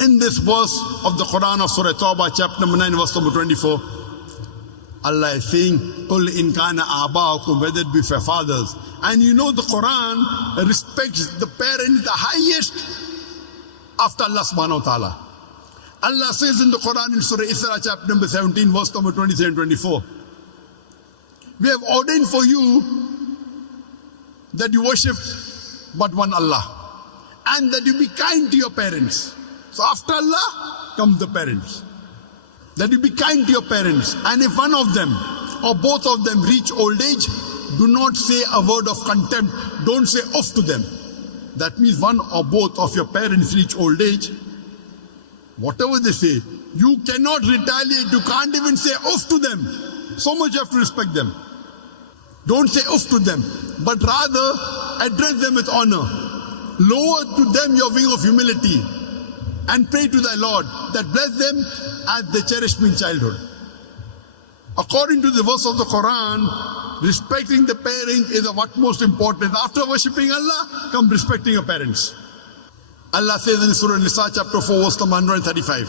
In this verse of the Quran of Surah Tawbah, chapter number 9, verse number 24, Allah is saying, قُلْ إِنْ كَانَ آبَاؤُكُمْ, whether it be for fathers. And you know the Quran respects the parent the highest after Allah subhanahu wa ta'ala. Allah says in the Quran in Surah Isra, chapter number 17, verse number 23 and 24, we have ordained for you that you worship but one Allah, and that you be kind to your parents. So after Allah comes the parents. That you be kind to your parents, and if one of them or both of them reach old age, do not say a word of contempt. Don't say off to them. That means one or both of your parents reach old age, whatever they say, you cannot retaliate. You can't even say off to them. So much you have to respect them. Don't say off to them, but rather address them with honor. Lower to them your wing of humility and pray to thy Lord that bless them as they cherished me in childhood. According to the verse of the Quran, respecting the parents is of utmost importance. After worshipping Allah, come respecting your parents. Allah says in Surah Nisa, chapter 4, verse number 135,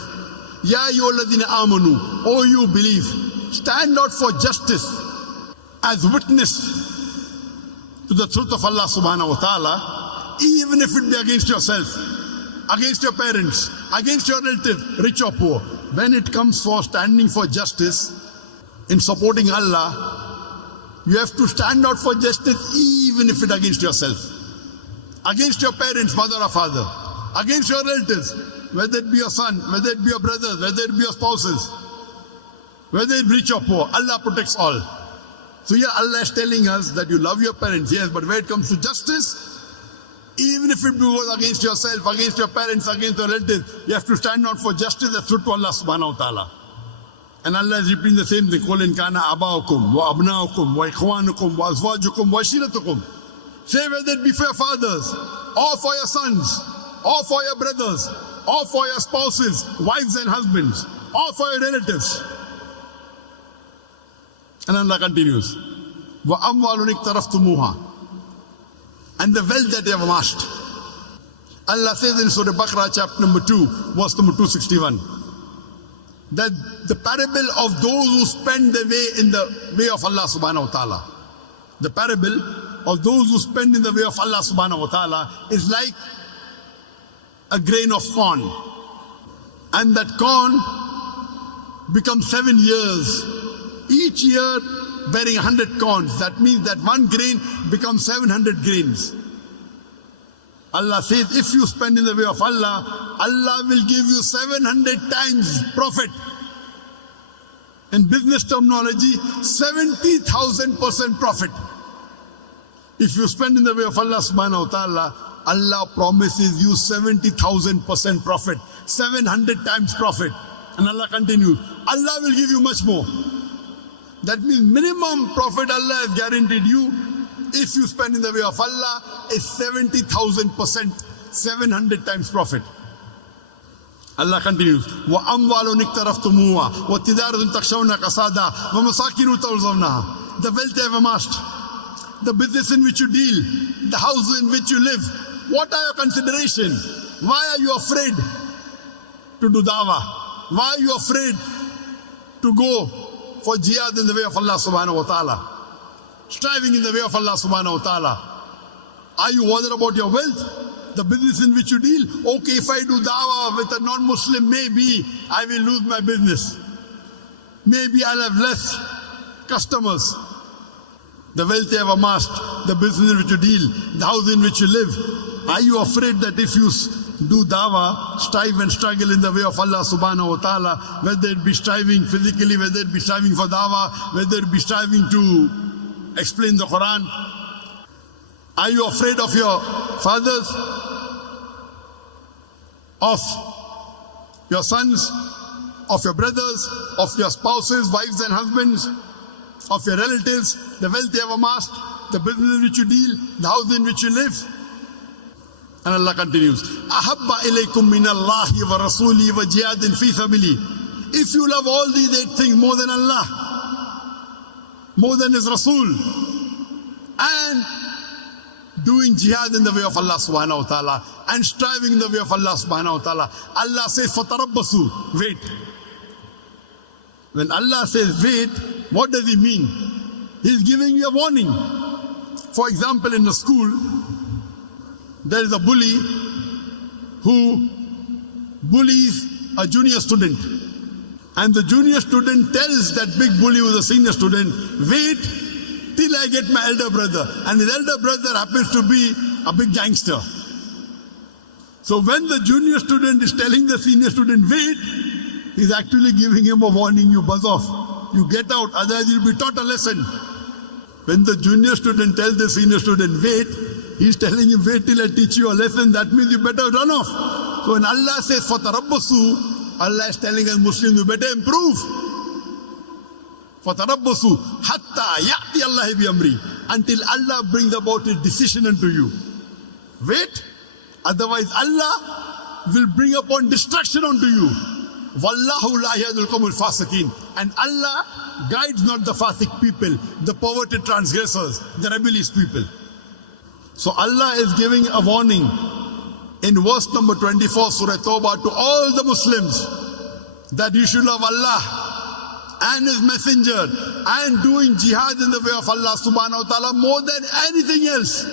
Ya ayyuhalladhina amanu, O you believe, stand out for justice as witness to the truth of Allah subhanahu wa ta'ala, even if it be against yourself, against your parents, against your relatives, rich or poor. When it comes for standing for justice in supporting Allah, you have to stand out for justice even if it against yourself, against your parents, mother or father, against your relatives, whether it be your son, whether it be your brothers, whether it be your spouses, whether it be rich or poor. Allah protects all. So here Allah is telling us that you love your parents, yes, but when it comes to justice, even if it goes against yourself, against your parents, against your relatives, you have to stand out for justice that's true to Allah subhanahu wa ta'ala. And Allah is repeating the same thing. قُلْ إِنْ كَانَ أَبَاؤُكُمْ وَأَبْنَاؤُكُمْ وَإِخْوَانُكُمْ وَأَزْوَاجُكُمْ وَعَشِيرَتُكُمْ. Say whether it be for your fathers, or for your sons, or for your brothers, or for your spouses, wives and husbands, or for your relatives. And Allah continues, وَأَمْوَالٌ اقْتَرَفْتُمُوهَا, and the wealth that they have amassed. Allah says in Surah Baqarah, chapter number 2, verse number 261, that the parable of those who spend their way in the way of Allah subhanahu wa ta'ala, the parable of those who spend in the way of Allah subhanahu wa ta'ala is like a grain of corn, and that corn becomes 7 years, each year bearing 100 corns. That means that one grain becomes 700 grains. Allah says, if you spend in the way of Allah, Allah will give you 700 times profit. In business terminology, 70,000% profit. If you spend in the way of Allah subhanahu wa ta'ala, Allah promises you 70,000% profit, 700 times profit. And Allah continues, Allah will give you much more. That means minimum profit Allah has guaranteed you if you spend in the way of Allah is 70,000%, 700 times profit. Allah continues, وَأَمْوَالٌ اقْتَرَفْتُمُوهَا وَتِجَارَةٌ تَخْشَوْنَ كَسَادَهَا وَمَسَاكِنُ تَرْضَوْنَهَا. The wealth you have amassed, the business in which you deal, the house in which you live. What are your considerations? Why are you afraid to do dawah? Why are you afraid to go for jihad in the way of Allah subhanahu wa ta'ala? Striving in the way of Allah subhanahu wa ta'ala. Are you worried about your wealth? The business in which you deal? Okay, if I do dawah with a non-Muslim, maybe I will lose my business. Maybe I'll have less customers. The wealth you have amassed, the business in which you deal, the house in which you live. Are you afraid that if you do dawah, strive and struggle in the way of Allah subhanahu wa ta'ala, whether it be striving physically, whether it be striving for dawah, whether it be striving to explain the Quran, are you afraid of your fathers, of your sons, of your brothers, of your spouses, wives and husbands, of your relatives, the wealth you have amassed, the business in which you deal, the house in which you live? And Allah continues, Ahabba ilaykum min Allahi wa rasuli wa jihadin fi sabili. If you love all these 8 things more than Allah, more than His Rasul, and doing jihad in the way of Allah subhanahu wa ta'ala and striving in the way of Allah subhanahu wa ta'ala. Allah says, fatarabbasu, wait. When Allah says wait, what does he mean? He's giving you a warning. For example, in the school, there is a bully who bullies a junior student. And the junior student tells that big bully who is a senior student, wait till I get my elder brother. And his elder brother happens to be a big gangster. So when the junior student is telling the senior student, wait, he's actually giving him a warning, you buzz off. You get out, otherwise you'll be taught a lesson. When the junior student tells the senior student, wait, he's telling him, wait till I teach you a lesson. That means you better run off. So when Allah says, fatarabbasu, Allah is telling us Muslims, you better improve. fatarabbasu hatta ya'ti Allah bi amri, until Allah brings about his decision unto you. Wait, otherwise Allah will bring upon destruction unto you. Wallahu la yahdil qawmul fasiqin, and Allah guides not the fasiq people, the perverted transgressors, the rebellious people. So Allah is giving a warning in verse number 24, Surah Tawbah, to all the Muslims that you should love Allah and His Messenger and doing jihad in the way of Allah subhanahu wa ta'ala more than anything else.